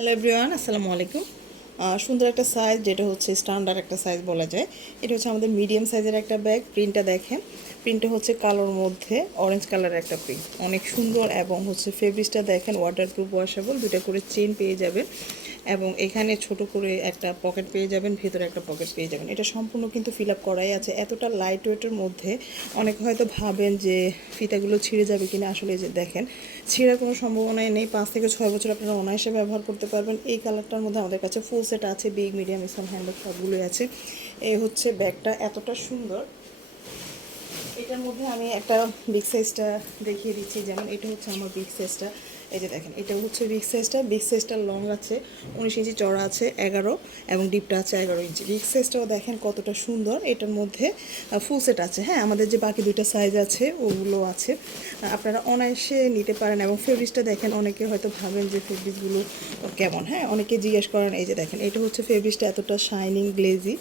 Hello everyone আসসালামু আলাইকুম। সুন্দর একটা সাইজ যেটা হচ্ছে স্ট্যান্ডার্ড একটা সাইজ বলা যায়। এটা হচ্ছে আমাদের মিডিয়াম সাইজের একটা ব্যাগ প্রিন্টটা দেখেন। প্রিন্টটা হচ্ছে কালোর মধ্যে অরেঞ্জ কালারের একটা প্রিন্ট অনেক সুন্দর এবং হচ্ছে ফেব্রিক্সটা দেখেন ওয়াটারপ্রুফ ওয়াশেবল দুটা করে চেন পেয়ে যাবেন। এবং এখানে ছোট করে একটা পকেট পেয়ে যাবেন, ভেতরে একটা পকেট পেয়ে যাবেন। এটা সম্পূর্ণ কিন্তু ফিল আপ করাই আছে। এতটা লাইট ওয়েটের মধ্যে অনেক হয়তো ভাবেন যে ফিতাগুলো ছিঁড়ে যাবে কিনা। আসলে যে দেখেন, ছিঁড়ার কোনো সম্ভাবনাই নেই। পাঁচ থেকে ছয় বছর আপনারা অনায়াসে ব্যবহার করতে পারবেন। এই কালারটার মধ্যে আমাদের কাছে ফুল সেট আছে। বিগ মিডিয়াম স্মল হ্যান্ডেল সবগুলোই আছে। এই হচ্ছে ব্যাগটা এতটা সুন্দর। এটার মধ্যে আমি একটা বিগ সাইজটা দেখিয়ে দিচ্ছি। যেমন এটা হচ্ছে আমার বিগ সাইজটা এই যে দেখেন, এটা হচ্ছে বিগ সাইজটা বিগ সাইজটা লং আছে, উনিশ ইঞ্চি চড়া আছে, এগারো, এবং ডিপটা আছে এগারো ইঞ্চি। বিগ সাইজটাও দেখেন কতটা সুন্দর। এটার মধ্যে ফুল সেট আছে। হ্যাঁ আমাদের যে বাকি দুইটা সাইজ আছে, ওগুলো আছে। আপনারা অনায়াসে নিতে পারেন, এবং ফেব্রিক্সটা দেখেন, অনেকে হয়তো ভাবেন যে ফেব্রিক্সগুলো কেমন। হ্যাঁ অনেকে জিজ্ঞেস করেন, এই যে দেখেন, এটা হচ্ছে ফেব্রিক্সটা এতটা শাইনিং গ্লেজি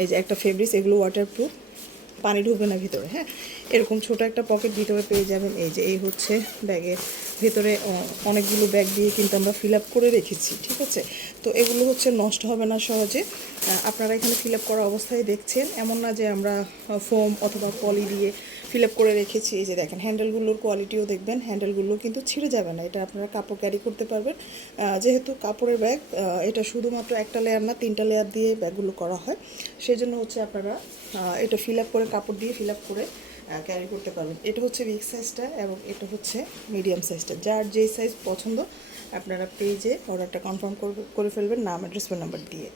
এই যে একটা ফেব্রিক্স এগুলো ওয়াটারপ্রুফ পানি ঢুকবে না ভিতরে হ্যাঁ? এরকম ছোটো একটা পকেট ভিতরে পেয়ে যাবেন। এই যে, এই হচ্ছে ব্যাগের ভিতরে অনেকগুলো ব্যাগ দিয়ে কিন্তু আমরা ফিল আপ করে রেখেছি, ঠিক আছে? তো এগুলো হচ্ছে নষ্ট হবে না সহজে। আপনারা এখানে ফিল আপ করা অবস্থায় দেখছেন। এমন না যে আমরা ফোম অথবা পলি দিয়ে ফিল আপ করে রেখেছি। এই যে দেখেন হ্যান্ডেলগুলোর কোয়ালিটিও দেখবেন হ্যান্ডেলগুলো কিন্তু ছিঁড়ে যাবে না। এটা আপনারা কাপড় ক্যারি করতে পারবেন। যেহেতু কাপড়ের ব্যাগ এটা শুধুমাত্র একটা লেয়ার না, তিনটা লেয়ার দিয়ে ব্যাগগুলো করা হয়। সেই জন্য হচ্ছে আপনারা এটা ফিল আপ করে কাপড় দিয়ে ফিল আপ করে ক্যারি করতে পারবেন। এটা হচ্ছে বিগ সাইজটা এবং এটা হচ্ছে মিডিয়াম সাইজটা যার যেই সাইজ পছন্দ, আপনারা পেয়ে পেজে অর্ডারটা কনফার্ম করে ফেলবেন, নাম অ্যাড্রেস ফোন নাম্বার দিয়ে।